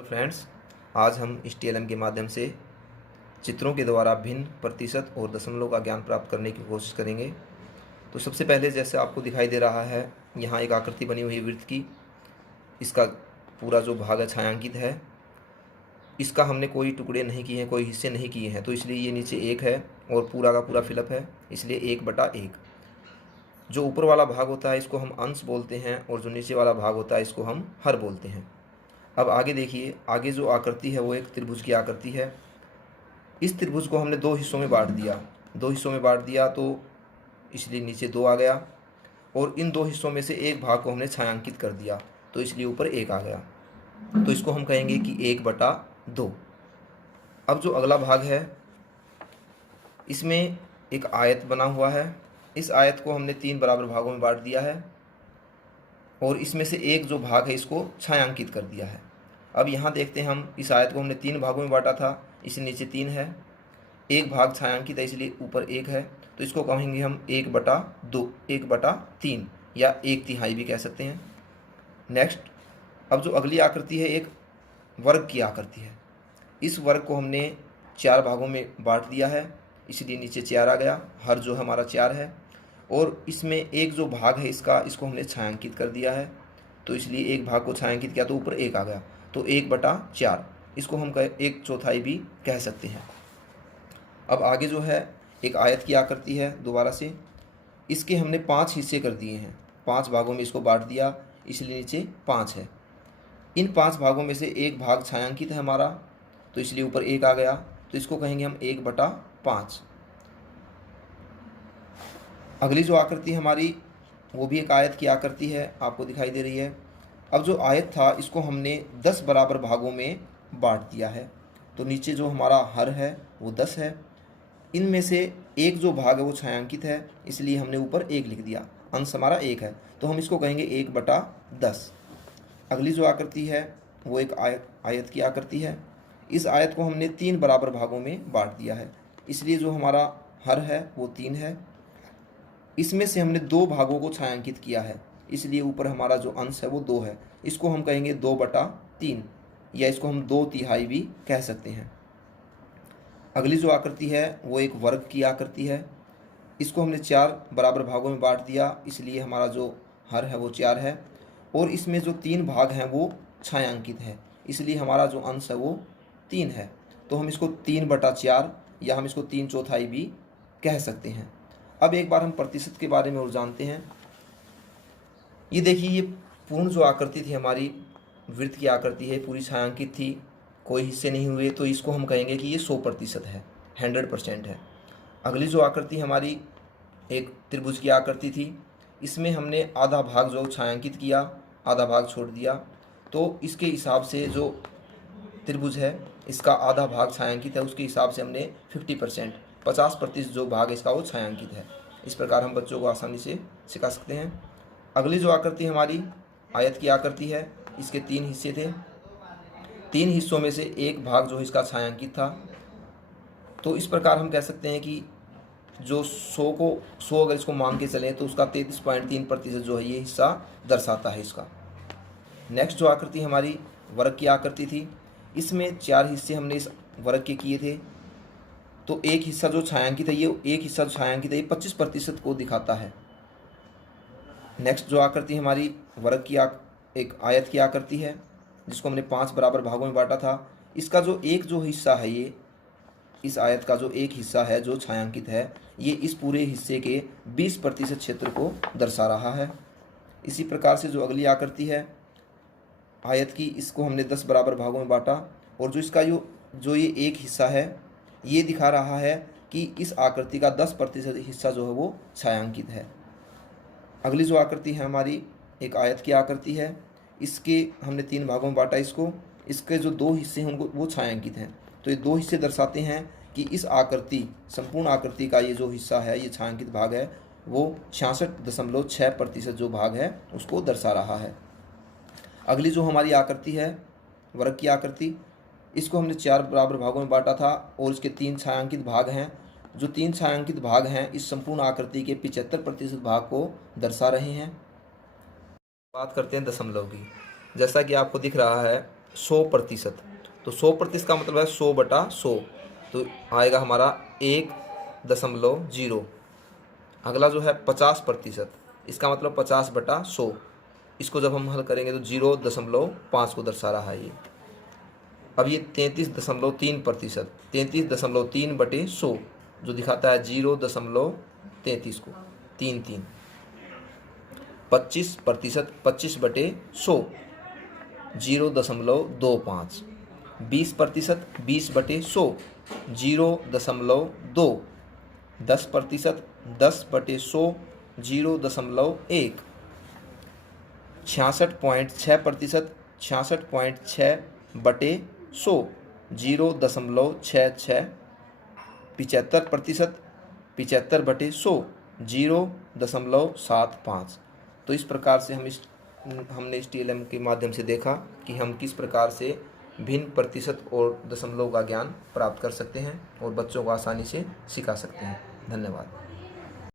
तो फ्रेंड्स, आज हम इस टीएलएम के माध्यम से चित्रों के द्वारा भिन्न प्रतिशत और दशमलव का ज्ञान प्राप्त करने की कोशिश करेंगे। तो सबसे पहले जैसे आपको दिखाई दे रहा है, यहाँ एक आकृति बनी हुई है वृत्त की। इसका पूरा जो भाग है छायांकित है। इसका हमने कोई टुकड़े नहीं किए हैं, कोई हिस्से नहीं किए हैं, तो इसलिए ये नीचे 1 है और पूरा का पूरा फिलअप है, इसलिए 1/1। जो ऊपर वाला भाग होता है इसको हम अंश बोलते हैं और जो नीचे वाला भाग होता है इसको हम हर बोलते हैं। अब आगे देखिए, आगे जो आकृति है वो एक त्रिभुज की आकृति है। इस त्रिभुज को हमने 2 हिस्सों में बांट दिया। 2 हिस्सों में बांट दिया तो इसलिए नीचे 2 आ गया, और इन 2 हिस्सों में से एक भाग को हमने छायांकित कर दिया तो इसलिए ऊपर 1 आ गया। तो इसको हम कहेंगे कि 1/2। अब जो अगला भाग है, इसमें एक आयत बना हुआ है। इस आयत को हमने 3 बराबर भागों में बांट दिया है और इसमें से एक जो भाग है इसको छायांकित कर दिया है। अब यहाँ देखते हैं, हम इस आयत को हमने 3 भागों में बांटा था, इसलिए नीचे 3 है, एक भाग छायांकित है इसलिए ऊपर 1 है, तो इसको कहेंगे हम 1/2, 1/3 या 1/3 भी कह सकते हैं। नेक्स्ट, अब जो अगली आकृति है एक वर्ग की आकृति है। इस वर्ग को हमने 4 भागों में बांट दिया है, इसलिए नीचे 4 आ गया। हर जो हमारा 4 है, और इसमें एक जो भाग है इसको हमने छायांकित कर दिया है, तो इसलिए एक भाग को छायांकित किया तो ऊपर 1 आ गया, तो 1/4। इसको हम 1/4 भी कह सकते हैं। अब आगे जो है एक आयत की आकृति है, दोबारा से इसके हमने 5 हिस्से कर दिए हैं, 5 भागों में इसको बांट दिया, इसलिए नीचे 5 है। इन 5 भागों में से एक भाग छायांकित है हमारा, तो इसलिए ऊपर 1 आ गया, तो इसको कहेंगे हम 1/5। अगली जो आकृति हमारी वो भी एक आयत की आकृति है, आपको दिखाई दे रही है। अब जो आयत था इसको हमने 10 बराबर भागों में बांट दिया है, तो नीचे जो हमारा हर है वो 10 है। इनमें से एक जो भाग है वो छायांकित है, इसलिए हमने ऊपर 1 लिख दिया, अंश हमारा 1 है, तो हम इसको कहेंगे 1/10। अगली जो आकृति है वो एक आयत की आकृति है। इस आयत को हमने 3 बराबर भागों में बांट दिया है, इसलिए जो हमारा हर है वो 3 है। इसमें से हमने 2 भागों को छायांकित किया है, इसलिए ऊपर हमारा जो अंश है वो 2 है, इसको हम कहेंगे 2/3 या इसको हम 2/3 भी कह सकते हैं। अगली जो आकृति है वो एक वर्ग की आकृति है। इसको हमने 4 बराबर भागों में बांट दिया, इसलिए हमारा जो हर है वो 4 है, और इसमें जो 3 भाग हैं वो छायांकित है, इसलिए हमारा जो अंश है वो 3 है, तो हम इसको 3/4 या हम इसको 3/4 भी कह सकते हैं। अब एक बार हम प्रतिशत के बारे में और जानते हैं। ये देखिए, ये पूर्ण जो आकृति थी हमारी वृत्त की आकृति है, पूरी छायांकित थी, कोई हिस्से नहीं हुए, तो इसको हम कहेंगे कि ये 100% है, 100% है। अगली जो आकृति हमारी एक त्रिभुज की आकृति थी, इसमें हमने आधा भाग जो छायांकित किया, आधा भाग छोड़ दिया, तो इसके हिसाब से जो त्रिभुज है इसका आधा भाग छायांकित है, उसके हिसाब से हमने 50% जो भाग इसका वो छायांकित है। इस प्रकार हम बच्चों को आसानी से सिखा सकते हैं। अगली जो आकृति हमारी आयत की आकृति है, इसके 3 हिस्से थे, 3 हिस्सों में से एक भाग जो इसका छायांकित था, तो इस प्रकार हम कह सकते हैं कि जो 100 अगर इसको मान के चलें तो उसका 33.3% जो है ये हिस्सा दर्शाता है इसका। नेक्स्ट जो आकृति हमारी वर्ग की आकृति थी, इसमें 4 हिस्से हमने इस वर्ग के किए थे, तो एक हिस्सा जो छायांकित है, ये एक हिस्सा जो छायांकित है ये 25% को दिखाता है। नेक्स्ट जो आकृति हमारी वर्ग की एक आयत की आकृति है, जिसको हमने 5 बराबर भागों में बांटा था, इसका जो हिस्सा है, ये इस आयत का जो एक हिस्सा है जो छायांकित है, ये इस पूरे हिस्से के 20% क्षेत्र को दर्शा रहा है। इसी प्रकार से जो अगली आकृति है आयत की, इसको हमने 10 बराबर भागों में बांटा, और जो इसका जो ये एक हिस्सा है ये दिखा रहा है कि इस आकृति का 10% हिस्सा जो है वो छायांकित है। अगली जो आकृति है हमारी एक आयत की आकृति है, इसके हमने 3 भागों में बांटा इसके जो 2 हिस्से हैं उनको वो छायांकित हैं, तो ये 2 हिस्से दर्शाते हैं कि इस आकृति, संपूर्ण आकृति का ये जो हिस्सा है, ये छायांकित भाग है, वो 66.6% जो भाग है उसको दर्शा रहा है। अगली जो हमारी आकृति है वर्ग की आकृति, इसको हमने 4 बराबर भागों में बांटा था और इसके 3 छायांकित भाग हैं। जो 3 छायांकित भाग हैं इस संपूर्ण आकृति के 75% भाग को दर्शा रहे हैं। बात करते हैं दशमलव की। जैसा कि आपको दिख रहा है 100%। तो 100% का मतलब है 100/100, तो आएगा हमारा 1.0। अगला जो है 50%, इसका मतलब 50/100। इसको जब हम हल करेंगे तो 0.5 को दर्शा रहा है ये। अब ये 33.3%, 33.3/100 जो दिखाता है 0.33 को, 3 25%, 25/100 0.25। 20%, 20/100 0.2। 10%, 10/100 0.1। 66.6%, 66.6/100 0.66। 75%, 75/100 0.75। तो इस प्रकार से हमने इस TLM के माध्यम से देखा कि हम किस प्रकार से भिन्न प्रतिशत और दशमलव का ज्ञान प्राप्त कर सकते हैं और बच्चों को आसानी से सिखा सकते हैं। धन्यवाद।